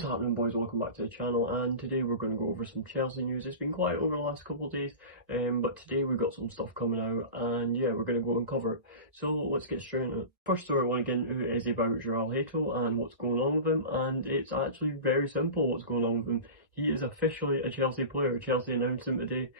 What's happening, boys? Welcome back to the channel, and today we're going to go over some Chelsea news. It's been quiet over the last couple of days, but today we've got some stuff coming out, and yeah, we're going to go and cover it. So let's get straight into it. First story I want to get into is about Hato and what's going on with him, and it's actually very simple what's going on with him. He is officially a Chelsea player. Chelsea announced him today,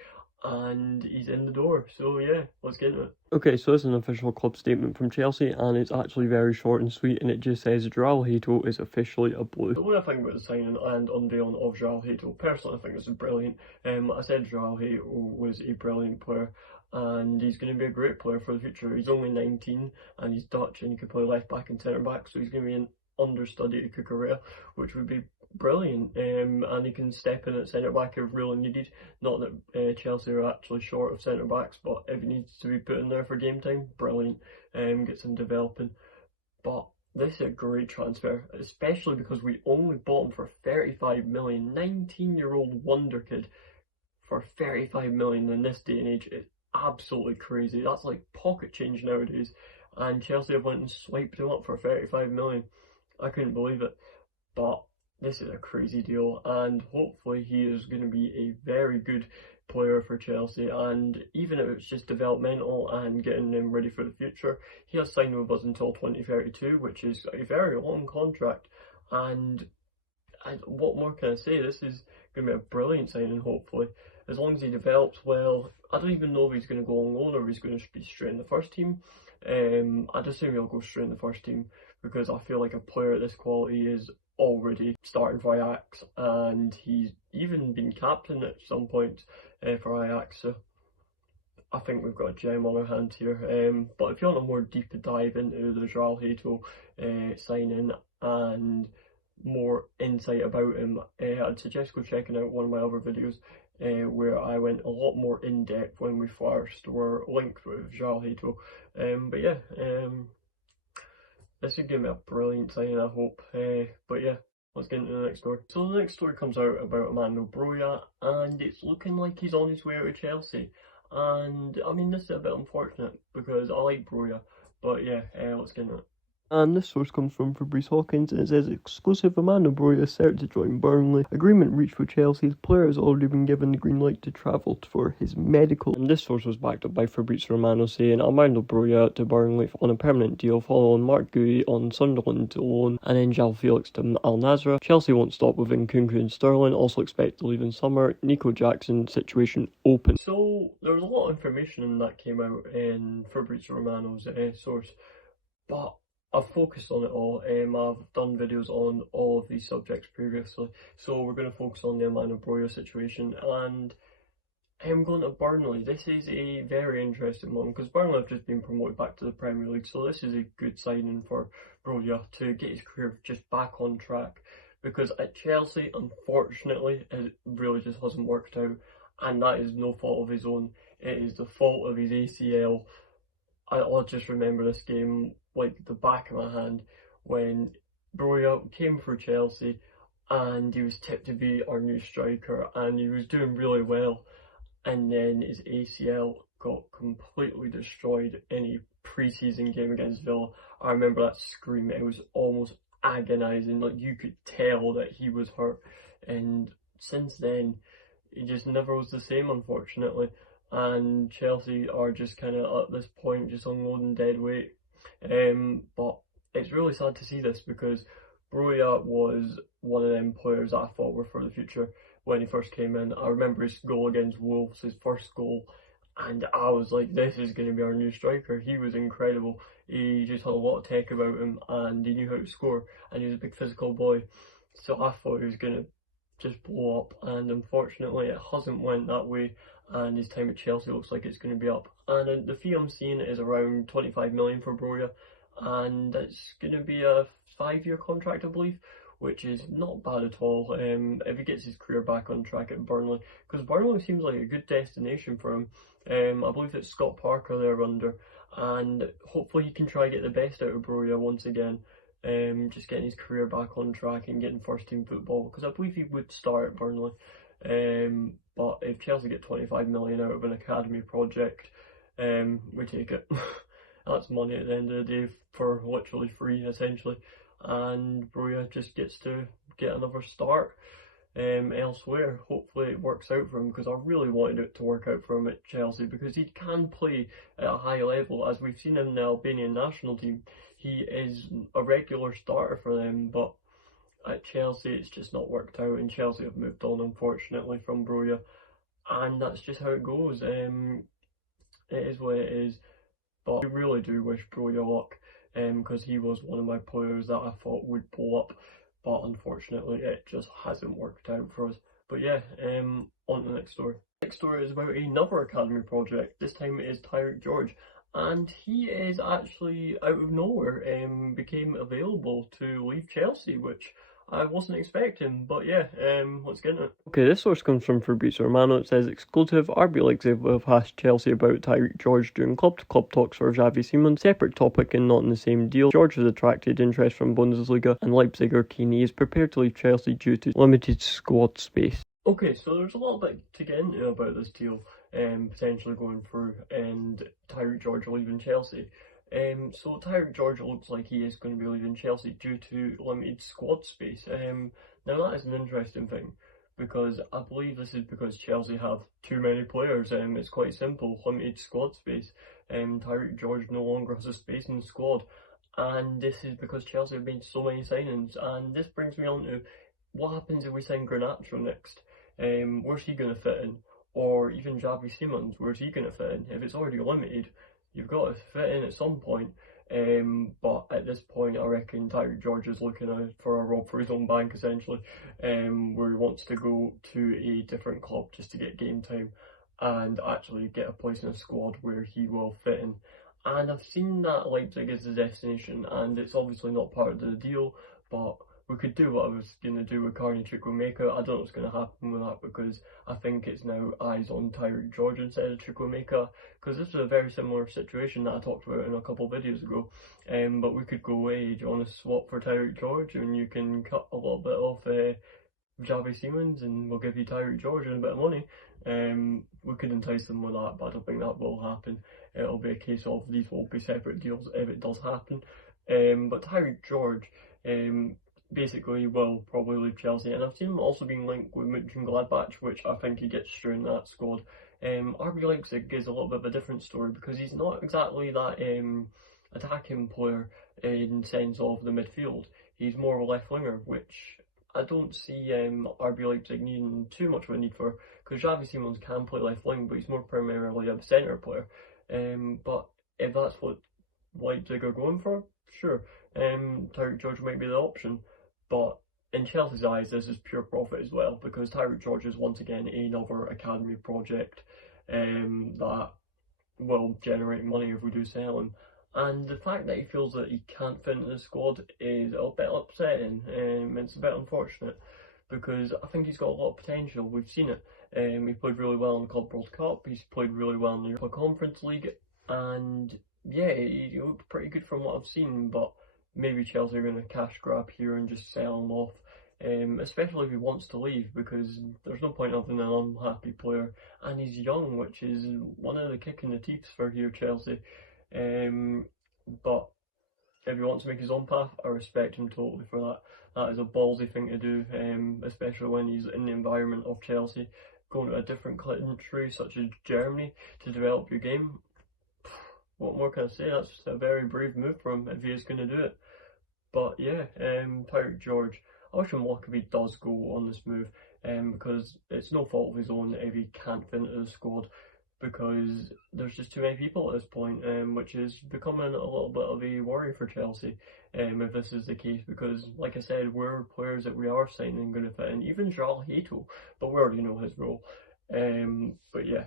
and he's in the door. So yeah, let's get into it. Okay, so it's an official club statement from Chelsea, and it's actually very short and sweet, and it just says Hato is officially a Blue. So what I think about the signing and unveiling of Hato, personally I think this is brilliant. I said Hato was a brilliant player, and he's going to be a great player for the future. He's only 19, and he's Dutch, and he can play left back and centre back, so he's going to be an understudy to Tyriqiue, which would be brilliant, and he can step in at centre back if really needed. Not that Chelsea are actually short of centre backs, but if he needs to be put in there for game time, brilliant. Gets him developing. But this is a great transfer, especially because we only bought him for 35 million. 19-year-old wonder kid for 35 million in this day and age is absolutely crazy. That's like pocket change nowadays, and Chelsea have went and swiped him up for 35 million. I couldn't believe it, but this is a crazy deal, and hopefully he is going to be a very good player for Chelsea. And even if it's just developmental and getting him ready for the future, he has signed with us until 2032, which is a very long contract. And what more can I say? This is going to be a brilliant signing, hopefully, as long as he develops well. I don't even know if he's going to go on loan or if he's going to be straight in the first team. I'd assume he'll go straight in the first team, because I feel like a player of this quality is already starting for Ajax, and he's even been captain at some point for Ajax, so I think we've got a gem on our hands here. But if you want a more deeper dive into the Hato signing and more insight about him, I'd suggest go checking out one of my other videos where I went a lot more in depth when we first were linked with Hato. But yeah, this would give me a brilliant signing, I hope. But yeah, let's get into the next story. So the next story comes out about Broja, and it's looking like he's on his way out of Chelsea. And I mean, this is a bit unfortunate because I like Broja, but yeah, let's get into it. And this source comes from Fabrice Hawkins, and it says exclusive Amanda Broja set to join Burnley. Agreement reached with Chelsea. The player has already been given the green light to travel for his medical. And this source was backed up by Fabrizio Romano saying Armando Broja to Burnley on a permanent deal, following Mark Guehi on Sunderland to loan, and then João Felix to Al Nassr. Chelsea won't stop with Nkunku and Sterling, also expect to leave in summer. Nico Jackson situation open. So there was a lot of information that came out in Fabrizio Romano's source, but I've focused on it all. I've done videos on all of these subjects previously, so we're going to focus on the Amanda Broja situation and him going to Burnley. This is a very interesting one because Burnley have just been promoted back to the Premier League, so this is a good signing for Broja to get his career just back on track, because at Chelsea, unfortunately, it really just hasn't worked out, and that is no fault of his own. It is the fault of his ACL. I'll just remember this game like the back of my hand, when Broja came for Chelsea and he was tipped to be our new striker and he was doing really well, and then his ACL got completely destroyed in a pre-season game against Villa. I remember that scream, it was almost agonising, like you could tell that he was hurt, and since then he just never was the same, unfortunately. And Chelsea are just kind of at this point just unloading dead weight. But it's really sad to see this because Broja was one of them players that I thought were for the future when he first came in. I remember his goal against Wolves, his first goal, and I was like, this is going to be our new striker. He was incredible. He just had a lot of tech about him, and he knew how to score, and he was a big physical boy. So I thought he was going to just blow up, and unfortunately it hasn't went that way, and his time at Chelsea looks like it's going to be up. And the fee I'm seeing is around 25 million for Broja, and it's going to be a 5-year contract, I believe, which is not bad at all if he gets his career back on track at Burnley, because Burnley seems like a good destination for him. I believe it's Scott Parker they're under, and hopefully he can try to get the best out of Broja once again. Just getting his career back on track and getting first team football, because I believe he would start at Burnley. But if Chelsea get 25 million out of an academy project, we take it. That's money at the end of the day for literally free, essentially. And Broja just gets to get another start elsewhere. Hopefully it works out for him, because I really wanted it to work out for him at Chelsea, because he can play at a high level. As we've seen in the Albanian national team, he is a regular starter for them, but at Chelsea it's just not worked out, and Chelsea have moved on, unfortunately, from Broja, and that's just how it goes. It is what it is, but I really do wish Broja luck, because he was one of my players that I thought would blow up, but unfortunately it just hasn't worked out for us. But yeah, on to the next story. The next story is about another academy project. This time it is Tyriqiue, and he is actually out of nowhere became available to leave Chelsea, which I wasn't expecting, but yeah, let's get into it. Okay, this source comes from Fabrizio Romano. It says, exclusive, RB Leipzig have asked Chelsea about Tyriqiue during club-to-club talks for Xavi Simons. Separate topic and not in the same deal. George has attracted interest from Bundesliga, and Leipzig are keen. He is prepared to leave Chelsea due to limited squad space. Okay, so there's a little bit to get into about this deal, potentially going through, and Tyriqiue leaving Chelsea. So Tyriqiue looks like he is going to be leaving Chelsea due to limited squad space. Now that is an interesting thing, because I believe this is because Chelsea have too many players. It's quite simple, limited squad space. Tyriqiue no longer has a space in the squad, and this is because Chelsea have made so many signings. And this brings me on to what happens if we sign Garnacho next. Where's he going to fit in? Or even Xavi Simons, where's he going to fit in? If it's already limited, you've got to fit in at some point. But at this point, I reckon Tyriqiue is looking out for a rob for his own bank, essentially, where he wants to go to a different club just to get game time and actually get a place in a squad where he will fit in. And I've seen that Leipzig is the destination, and it's obviously not part of the deal, but we could do what I was going to do with Tyriqiue. I don't know what's going to happen with that, because I think it's now eyes on Tyriqiue instead of Tyriqiue, because this is a very similar situation that I talked about in a couple of videos ago. But we could go, hey, do you want to swap for Tyriqiue, and you can cut a little bit off Xavi Simons, and we'll give you Tyriqiue and a bit of money. We could entice them with that, but I don't think that will happen. It'll be a case of these will be separate deals if it does happen. But Tyriqiue, basically will probably leave Chelsea, and I've seen him also being linked with Mönchengladbach, which I think he gets straight in that squad. RB Leipzig is a little bit of a different story, because he's not exactly that attacking player in sense of the midfield. He's more of a left winger, which I don't see RB Leipzig needing too much of a need for, because Xavi Simons can play left wing, but he's more primarily a centre player. But if that's what Leipzig are going for, sure, Tyriqiue might be the option. But in Chelsea's eyes, this is pure profit as well, because Tyriqiue is once again another academy project that will generate money if we do sell him. And the fact that he feels that he can't fit into the squad is a bit upsetting. It's a bit unfortunate, because I think he's got a lot of potential. We've seen it. He played really well in the Club World Cup. He's played really well in the Europa Conference League, and yeah, he looked pretty good from what I've seen. But maybe Chelsea are going to cash grab here and just sell him off, especially if he wants to leave, because there's no point having an unhappy player, and he's young, which is one of the kick in the teeth for here Chelsea. But if he wants to make his own path, I respect him totally for that. That is a ballsy thing to do, especially when he's in the environment of Chelsea. Going to a different country such as Germany to develop your game, what more can I say? That's a very brave move from him if he is going to do it. But yeah, Tyriqiue, I wish him luck if he does go on this move, because it's no fault of his own if he can't fit into the squad, because there's just too many people at this point, which is becoming a little bit of a worry for Chelsea, if this is the case, because like I said, we're players that we are signing going to fit in, even Hato, but we already know his role. But yeah,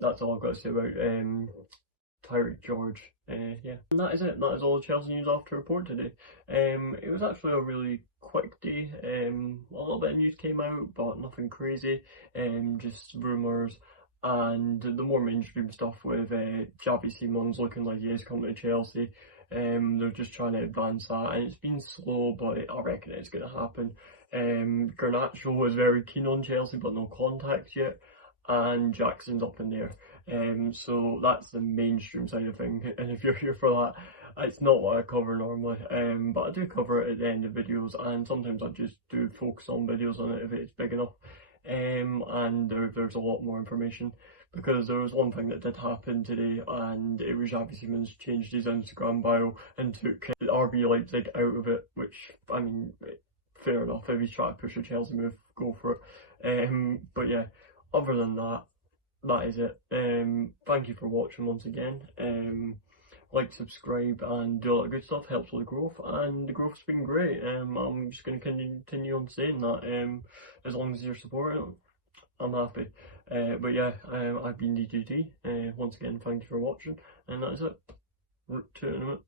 that's all I've got to say about Tyriqiue. Yeah, and that is it. That is all the Chelsea news I have to report today. It was actually a really quick day. A little bit of news came out, but nothing crazy. Just rumours and the more mainstream stuff with Xavi Simons looking like he is coming to Chelsea. They're just trying to advance that, and it's been slow, but I reckon it's going to happen. Garnacho was very keen on Chelsea, but no contacts yet, and Jackson's up in there. So that's the mainstream side of things, and if you're here for that, it's not what I cover normally, but I do cover it at the end of videos, and sometimes I just do focus on videos on it if it's big enough, and there's a lot more information. Because there was one thing that did happen today, and it was Xavi Simons changed his Instagram bio and took RB Leipzig out of it, which, I mean, fair enough, if he's trying to push a Chelsea move, go for it. But yeah, other than that, that is it. Thank you for watching once again. Like, subscribe, and do all that good stuff, helps with the growth, and the growth's been great. I'm just going to continue on saying that, as long as you're supporting it, I'm happy. But yeah, I've been DGT. Once again, thank you for watching, and that's it. Root to it in a minute.